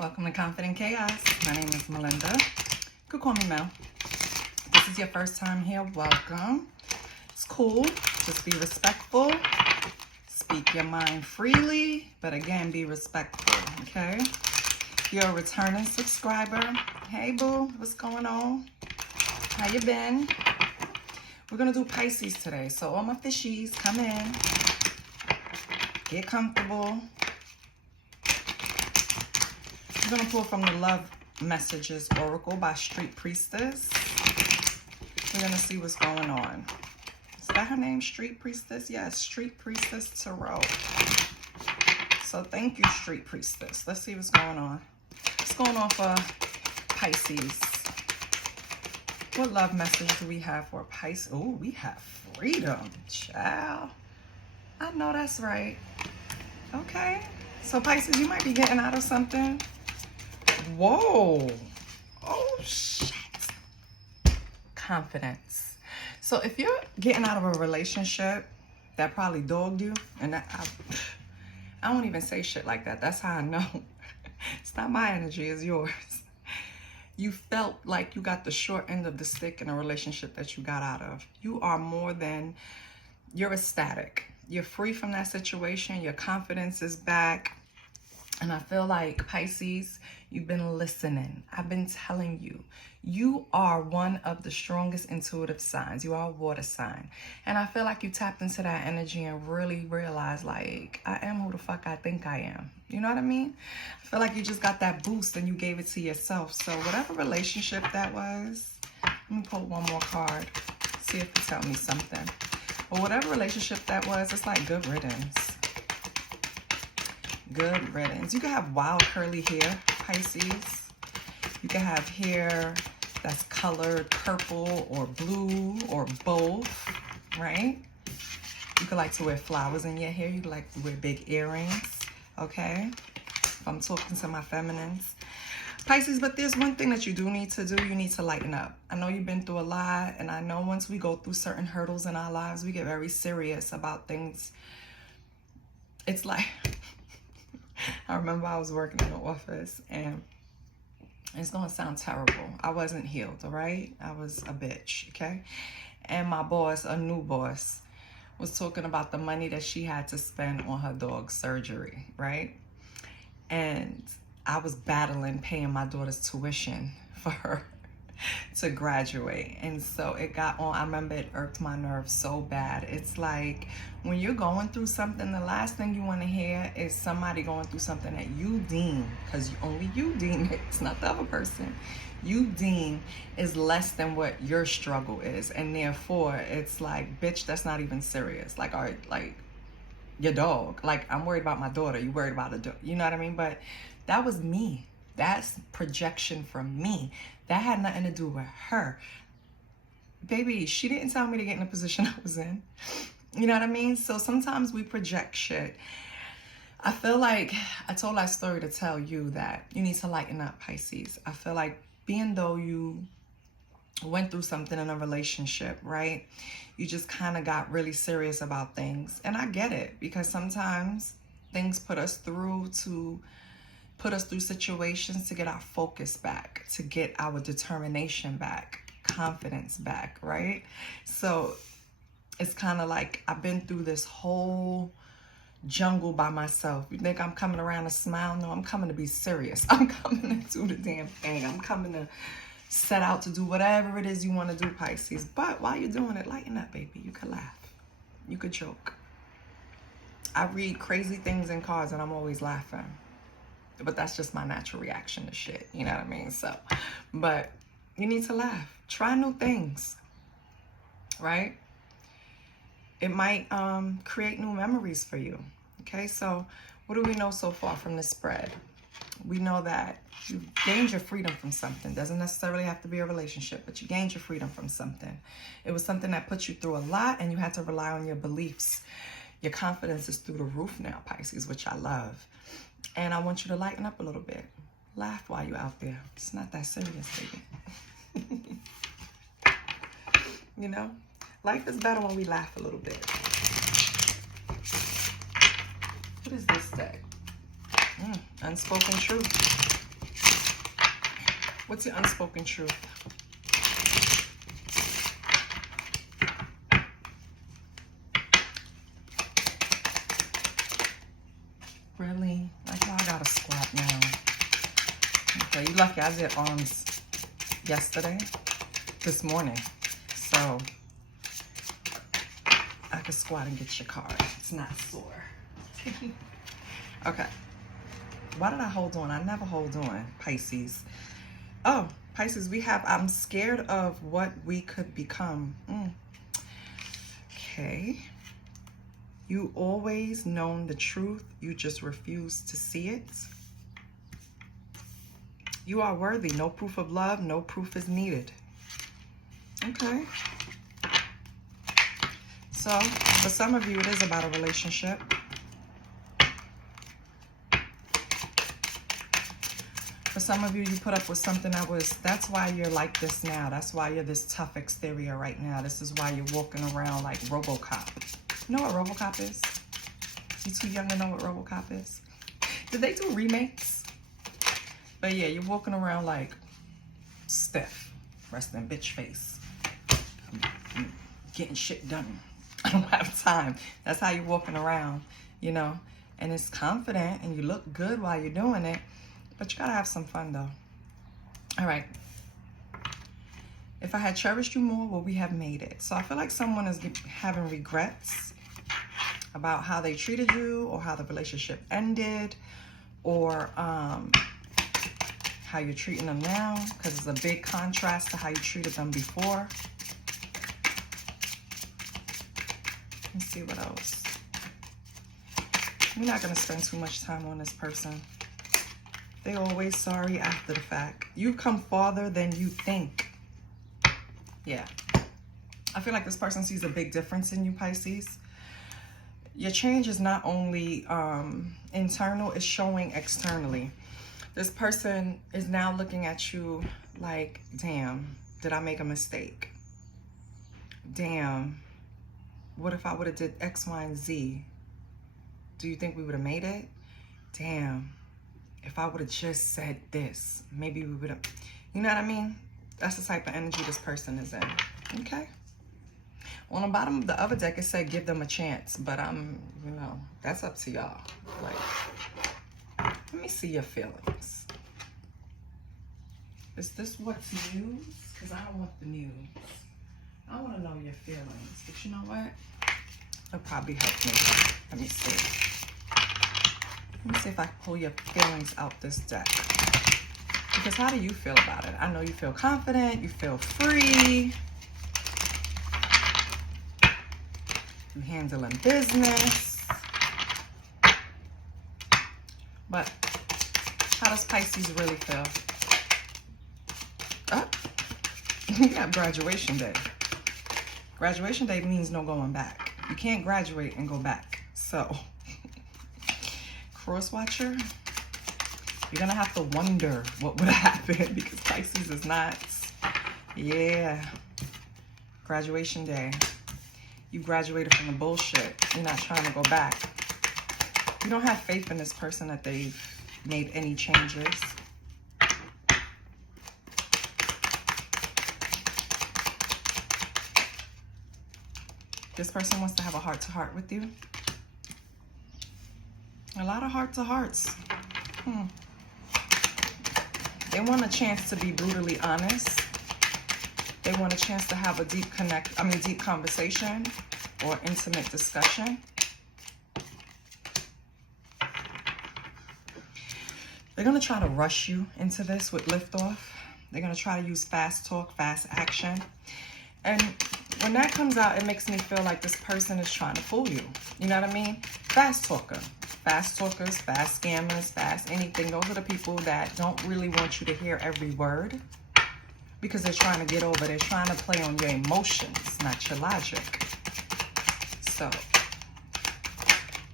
Welcome to Confident Chaos. My name is Melinda. You could call me Mel. If this is your first time here, welcome. It's cool. Just be respectful. Speak your mind freely, but again, be respectful, okay? If you're a returning subscriber, hey boo, what's going on? How you been? We're gonna do Pisces today. So all my fishies, come in. Get comfortable. I'm going to pull from the Love Messages Oracle by Street Priestess. We're going to see what's going on. Is that her name, Street Priestess? Yes, Street Priestess Tarot. So thank you, Street Priestess. Let's see what's going on. What's going on for Pisces? What love message do we have for Pisces? Oh, we have freedom, child. I know that's right. Okay. So Pisces, you might be getting out of something. Whoa. Oh, shit. Confidence. So if you're getting out of a relationship that probably dogged you, and I won't even say shit like that. That's how I know. It's not my energy, it's yours. You felt like you got the short end of the stick in a relationship that you got out of. You are more than, you're ecstatic. You're free from that situation. Your confidence is back. And I feel like, Pisces, you've been listening. I've been telling you, you are one of the strongest intuitive signs. You are a water sign. And I feel like you tapped into that energy and really realized, like, I am who the fuck I think I am. You know what I mean? I feel like you just got that boost and you gave it to yourself. So whatever relationship that was, let me pull one more card, see if it tell me something. But whatever relationship that was, it's like good riddance. Good riddance. You can have wild curly hair, Pisces. You can have hair that's colored purple or blue or both, right? You could like to wear flowers in your hair. You could like to wear big earrings, okay? If I'm talking to my feminines. Pisces, but there's one thing that you do need to do. You need to lighten up. I know you've been through a lot, and I know once we go through certain hurdles in our lives, we get very serious about things. It's like... I remember I was working in the office, and it's going to sound terrible. I wasn't healed, all right? I was a bitch, okay? And my boss, a new boss, was talking about the money that she had to spend on her dog's surgery, right? And I was battling paying my daughter's tuition for her to graduate. And so it got on. I remember it irked my nerves so bad. It's like when you're going through something, the last thing you want to hear is somebody going through something that you deem, because only you deem it, it's not the other person, you deem is less than what your struggle is. And therefore it's like, bitch, that's not even serious. Like, all right, like your dog, like I'm worried about my daughter, you worried about a dog, you know what I mean? But that was me. That's projection from me. That had nothing to do with her. Baby, she didn't tell me to get in the position I was in. You know what I mean? So sometimes we project shit. I feel like I told that story to tell you that you need to lighten up, Pisces. I feel like being though you went through something in a relationship, right? You just kind of got really serious about things. And I get it, because sometimes things put us through situations to get our focus back, to get our determination back, confidence back, right? So it's kind of like I've been through this whole jungle by myself. You think I'm coming around to smile? No, I'm coming to be serious. I'm coming to do the damn thing. I'm coming to set out to do whatever it is you want to do, Pisces. But while you're doing it, lighten up, baby. You could laugh. You could joke. I read crazy things in cards and I'm always laughing. But that's just my natural reaction to shit. You know what I mean? So, but you need to laugh. Try new things, right? It might create new memories for you. Okay, so what do we know so far from this spread? We know that you gained your freedom from something. Doesn't necessarily have to be a relationship, but you gained your freedom from something. It was something that put you through a lot and you had to rely on your beliefs. Your confidence is through the roof now, Pisces, which I love. And I want you to lighten up a little bit. Laugh while you're out there. It's not that serious, baby. You know? Life is better when we laugh a little bit. What is this deck? Unspoken truth. What's your unspoken truth? Really? Like, oh, I gotta squat now. Okay, you lucky I did arms yesterday, this morning. So, I could squat and get your card. It's not sore. Okay. Why did I hold on? I never hold on, Pisces. Oh, Pisces, we have, I'm scared of what we could become. Okay. You always known the truth. You just refuse to see it. You are worthy. No proof of love. No proof is needed. Okay. So, for some of you, it is about a relationship. For some of you, you put up with something that's why you're like this now. That's why you're this tough exterior right now. This is why you're walking around like RoboCop. You know what RoboCop is? You too young to know what RoboCop is? Did they do remakes? But yeah, you're walking around like stiff, resting bitch face. I'm getting shit done. I don't have time. That's how you're walking around, you know? And it's confident and you look good while you're doing it. But you gotta have some fun though. All right. If I had cherished you more, would we have made it? So I feel like someone is having regrets about how they treated you or how the relationship ended or how you're treating them now, because it's a big contrast to how you treated them before. Let's see what else. We're not gonna spend too much time on this person. They're always sorry after the fact. You come farther than you think. Yeah. I feel like this person sees a big difference in you, Pisces. Your change is not only internal, it's showing externally. This person is now looking at you like, damn, did I make a mistake? Damn, what if I would have did X, Y, and Z? Do you think we would have made it? Damn. If I would have just said this, maybe we would have, you know what I mean? That's the type of energy this person is in, okay? On the bottom of the other deck, it said give them a chance, but you know, that's up to y'all. Like, let me see your feelings. Is this what's news? Because I don't want the news. I want to know your feelings, but you know what? It'll probably help me. Let me see. Let me see if I can pull your feelings out this deck. Because how do you feel about it? I know you feel confident. You feel free. You're handling business. But how does Pisces really feel? Oh, you got graduation day. Graduation day means no going back. You can't graduate and go back. So... Cross watcher, you're gonna have to wonder what would happen because Pisces is not, yeah, graduation day. You graduated from the bullshit. You're not trying to go back. You don't have faith in this person that they've made any changes. This person wants to have a heart-to-heart with you. A lot of heart-to-hearts. They want a chance to be brutally honest. They want a chance to have a deep conversation or intimate discussion. They're going to try to rush you into this with liftoff. They're going to try to use fast talk, fast action. And when that comes out, it makes me feel like this person is trying to fool you. You know what I mean? Fast talker. Fast talkers, fast scammers, fast anything. Those are the people that don't really want you to hear every word because they're trying to get over. They're trying to play on your emotions, not your logic. So,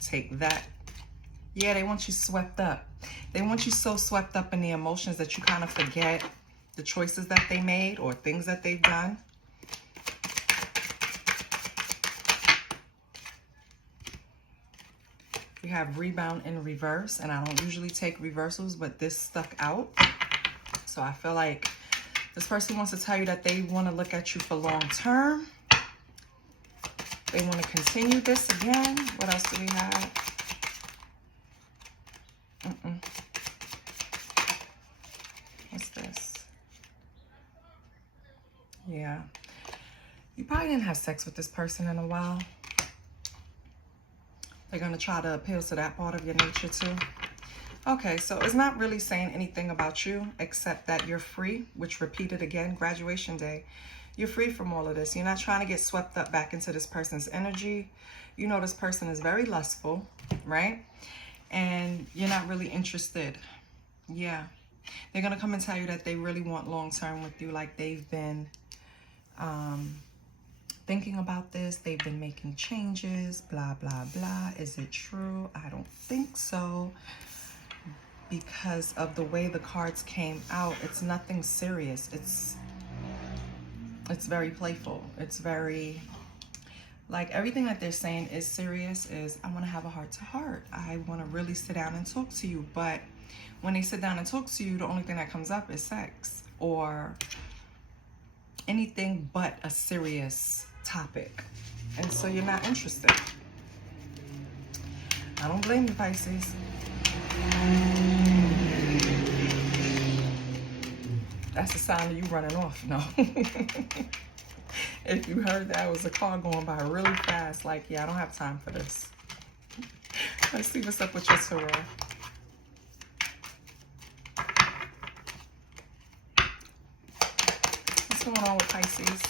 take that. Yeah, they want you swept up. They want you so swept up in the emotions that you kind of forget the choices that they made or things that they've done. We have rebound in reverse, and I don't usually take reversals, but this stuck out. So I feel like this person wants to tell you that they want to look at you for long term. They want to continue this again. What else do we have? What's this? Yeah. You probably didn't have sex with this person in a while. They're going to try to appeal to that part of your nature too. Okay, so it's not really saying anything about you except that you're free, which repeated again, graduation day. You're free from all of this. You're not trying to get swept up back into this person's energy. You know this person is very lustful, right? And you're not really interested. Yeah. They're going to come and tell you that they really want long-term with you, like they've been thinking about this. They've been making changes, blah, blah, blah. Is it true? I don't think so. Because of the way the cards came out, it's nothing serious. It's very playful. It's very, like, everything that they're saying is serious. Is I want to have a heart-to-heart. I want to really sit down and talk to you. But when they sit down and talk to you, the only thing that comes up is sex or anything but a serious topic. And so you're not interested. I don't blame you, Pisces. That's a sign of you running off. No. If you heard that, it was a car going by really fast. Like, yeah, I don't have time for this. Let's see what's up with your tarot. What's going on with Pisces?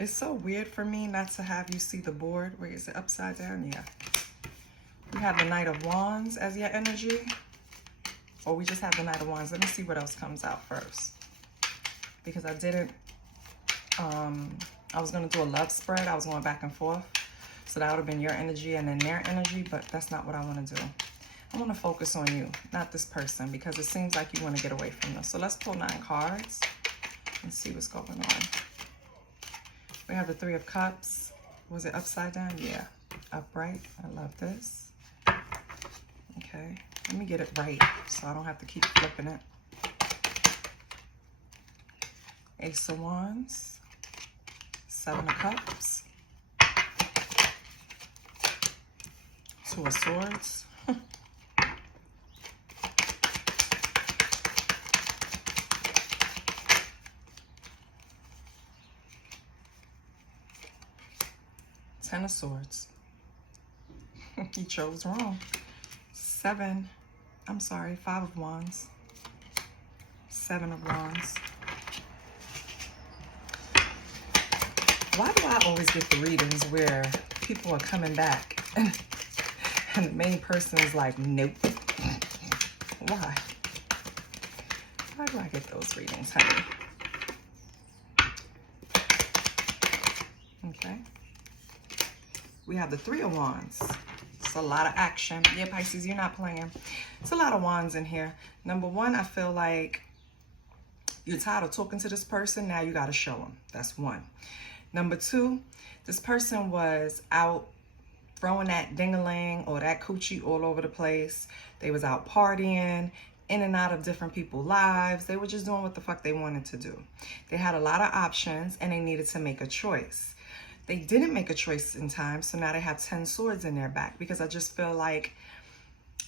It's so weird for me not to have you see the board. Where is it? Upside down? Yeah. We have the Knight of Wands as your energy. Or we just have the Knight of Wands. Let me see what else comes out first. Because I didn't, I was going to do a love spread. I was going back and forth. So that would have been your energy and then their energy. But that's not what I want to do. I want to focus on you, not this person. Because it seems like you want to get away from this. So let's pull 9 cards and see what's going on. We have the 3 of Cups. Was it upside down? Yeah. Upright. I love this. Okay. Let me get it right so I don't have to keep flipping it. Ace of Wands. 7 of Cups. 2 of Swords. Ten of Swords. You chose wrong. 5 of Wands. 7 of Wands. Why do I always get the readings where people are coming back and the main person is like, nope? Why? Why do I get those readings, honey? Okay. We have the 3 of Wands. It's a lot of action. Yeah, Pisces, you're not playing. It's a lot of wands in here. Number 1, I feel like you're tired of talking to this person. Now you got to show them. That's 1. Number 2, this person was out throwing that ding-a-ling or that coochie all over the place. They was out partying, in and out of different people's lives. They were just doing what the fuck they wanted to do. They had a lot of options and they needed to make a choice. They didn't make a choice in time, so now they have 10 swords in their back, because I just feel like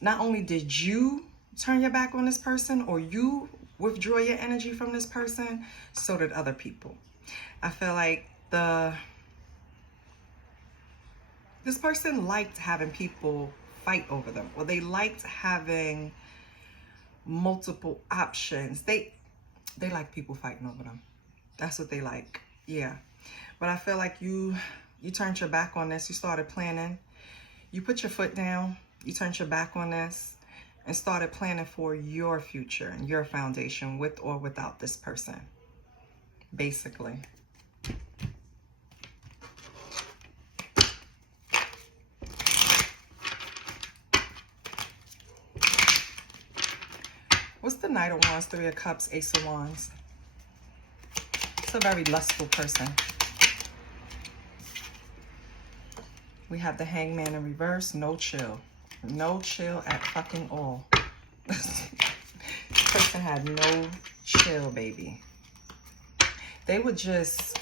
not only did you turn your back on this person or you withdraw your energy from this person, so did other people. I feel like this person liked having people fight over them, or they liked having multiple options. They like people fighting over them. That's what they like. Yeah. But I feel like you turned your back on this. You started planning. You put your foot down. You turned your back on this and started planning for your future and your foundation, with or without this person, basically. What's the Knight of Wands, 3 of Cups, Ace of Wands? It's a very lustful person. We have the Hangman in reverse. No chill. No chill at fucking all. This person had no chill, baby. They would just,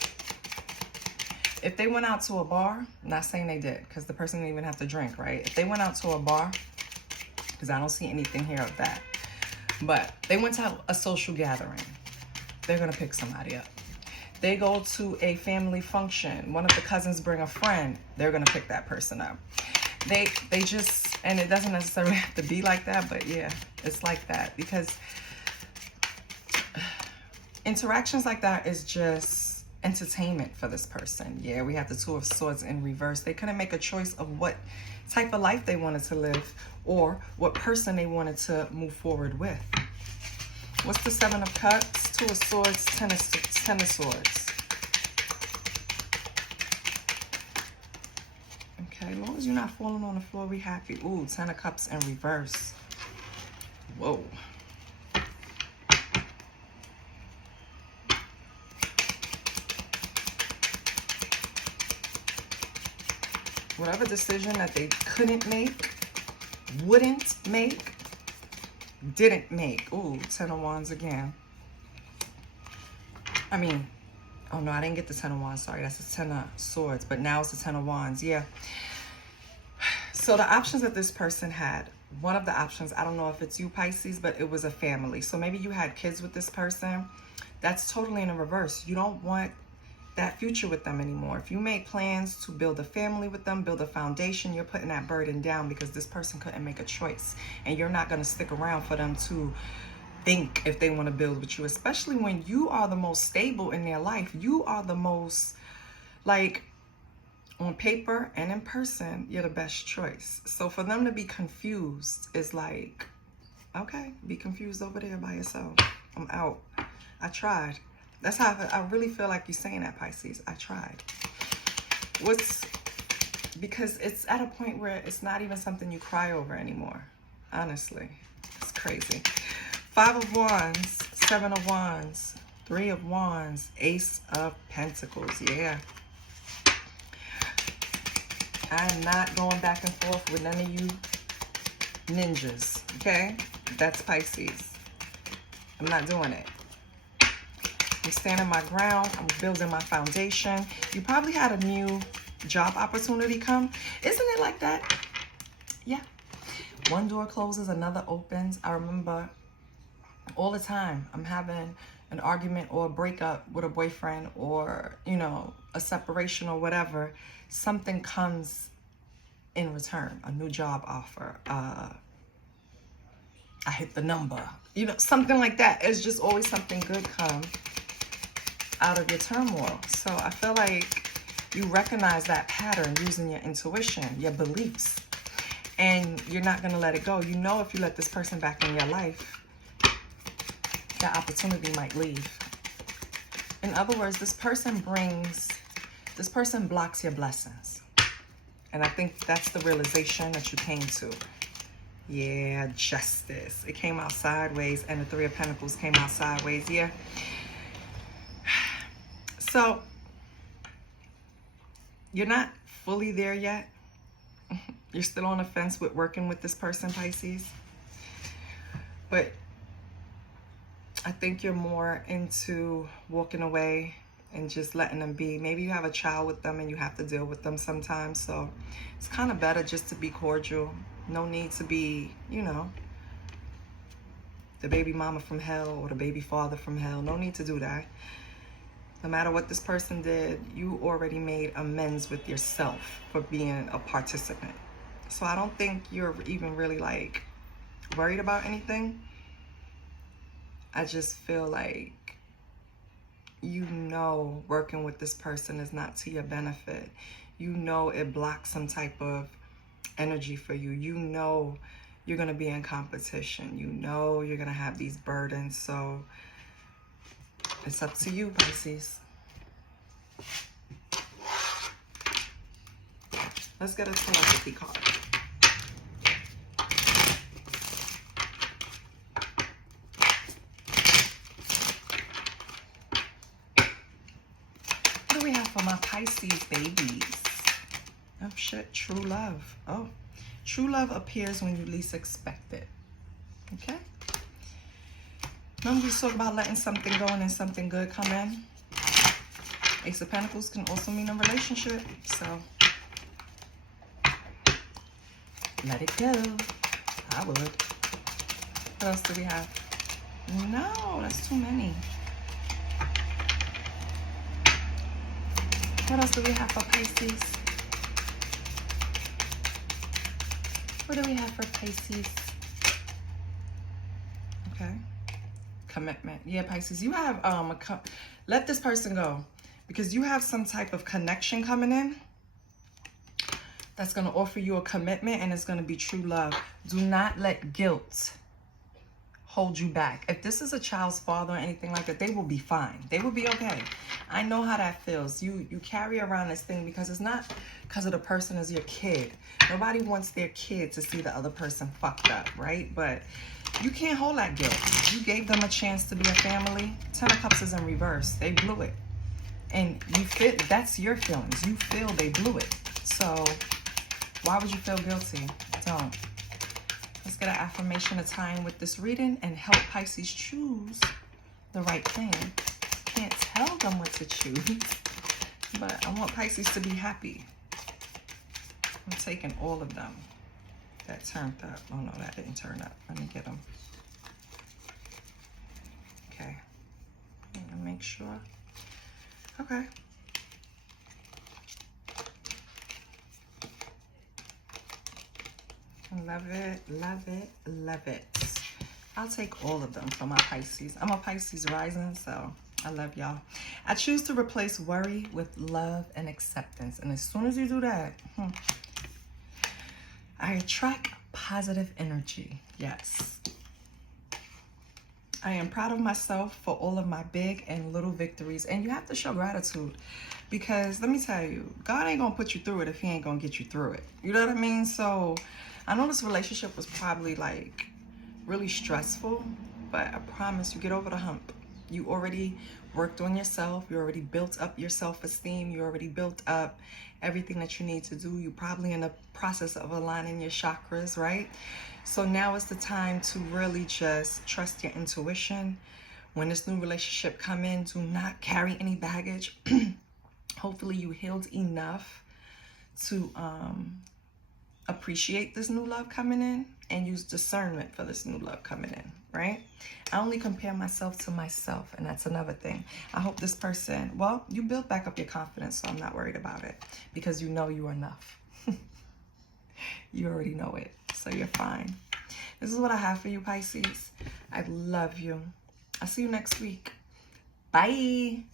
if they went out to a bar, I'm not saying they did, because the person didn't even have to drink, right? If they went out to a bar, because I don't see anything here of that, but they went to a social gathering, they're going to pick somebody up. They go to a family function, one of the cousins bring a friend, they're going to pick that person up. They just, and it doesn't necessarily have to be like that, but yeah, it's like that, because interactions like that is just entertainment for this person. Yeah, we have the Two of Swords in reverse. They couldn't make a choice of what type of life they wanted to live or what person they wanted to move forward with. What's the Seven of Cups? Two of Swords, Ten of Swords. Okay, as long as you're not falling on the floor, we happy. Ooh, Ten of Cups in reverse. Whoa. Whatever decision that they couldn't make, wouldn't make, didn't make. Ooh, Ten of Wands again. I mean, oh no, I didn't get the Ten of Wands. Sorry, that's the Ten of Swords. But now it's the Ten of Wands. Yeah. So the options that this person had, one of the options, I don't know if it's you, Pisces, but it was a family. So maybe you had kids with this person. That's totally in the reverse. You don't want that future with them anymore. If you made plans to build a family with them, build a foundation, you're putting that burden down because this person couldn't make a choice. And you're not going to stick around for them to think if they want to build with you, especially when you are the most stable in their life. You are the most, like, on paper and in person, you're the best choice. So for them to be confused is like, okay, be confused over there by yourself. I'm out. I tried. That's how I really feel like you're saying that, Pisces. I tried. Because it's at a point where it's not even something you cry over anymore. Honestly, it's crazy. Five of Wands, Seven of Wands, Three of Wands, Ace of Pentacles. Yeah. I'm not going back and forth with none of you ninjas, okay? That's Pisces. I'm not doing it. I'm standing my ground. I'm building my foundation. You probably had a new job opportunity come. Isn't it like that? Yeah. One door closes, another opens. I remember all the time I'm having an argument or a breakup with a boyfriend or, you know, a separation or whatever. Something comes in return. A new job offer. I hit the number. You know, something like that. It's just always something good come out of your turmoil. So I feel like you recognize that pattern using your intuition, your beliefs, and you're not going to let it go. You know, if you let this person back in your life, that opportunity might leave. In other words, this person blocks your blessings. And I think that's the realization that you came to. Yeah, justice. It came out sideways, and the Three of Pentacles came out sideways. Yeah. So, you're not fully there yet. You're still on the fence with working with this person, Pisces. But I think you're more into walking away and just letting them be. Maybe you have a child with them and you have to deal with them sometimes. So it's kind of better just to be cordial. No need to be, you know, the baby mama from hell or the baby father from hell. No need to do that. No matter what this person did, you already made amends with yourself for being a participant. So I don't think you're even really like worried about anything. I just feel like, you know, working with this person is not to your benefit. You know it blocks some type of energy for you. You know you're going to be in competition. You know you're going to have these burdens. So it's up to you, Pisces. Let's get a telepathy card. What do we have for my Pisces babies? Oh shit, true love. Oh, true love appears when you least expect it. Okay? Remember we talked about letting something go and then something good come in? Ace of Pentacles can also mean a relationship. So let it go. I would. What else do we have? No, that's too many. What else do we have for Pisces? What do we have for Pisces? Okay. Commitment. Yeah, Pisces, you have let this person go, because you have some type of connection coming in that's going to offer you a commitment, and it's going to be true love. Do not let guilt hold you back. If this is a child's father or anything like that, they will be fine. They will be okay. I know how that feels. You carry around this thing because it's not because of the person is your kid. Nobody wants their kid to see the other person fucked up, right? But you can't hold that guilt. You gave them a chance to be a family. 10 of Cups is in reverse. They blew it. And you feel, that's your feelings. You feel they blew it. So why would you feel guilty? Don't. Let's get an affirmation of time with this reading and help Pisces choose the right thing. Can't tell them what to choose, but I want Pisces to be happy. I'm taking all of them. That turned up. Oh no, that didn't turn up. Let me get them. Okay. Make sure. Okay. Love it, love it, love it. I'll take all of them for my Pisces. I'm a Pisces rising, so I love y'all. I choose to replace worry with love and acceptance. And as soon as you do that, I attract positive energy. Yes. I am proud of myself for all of my big and little victories. And you have to show gratitude, because let me tell you, God ain't gonna put you through it if he ain't gonna get you through it. You know what I mean? So I know this relationship was probably like really stressful, but I promise you get over the hump. You already worked on yourself. You already built up your self-esteem. You already built up everything that you need to do. You're probably in the process of aligning your chakras, right? So now is the time to really just trust your intuition. When this new relationship come in, do not carry any baggage. Hopefully you healed enough to appreciate this new love coming in and use discernment for this new love coming in, right? I only compare myself to myself, and that's another thing. I hope this person, well, you build back up your confidence, so I'm not worried about it, because you know you're enough. You already know it, so you're fine. This is what I have for you, Pisces. I love you. I'll see you next week. Bye.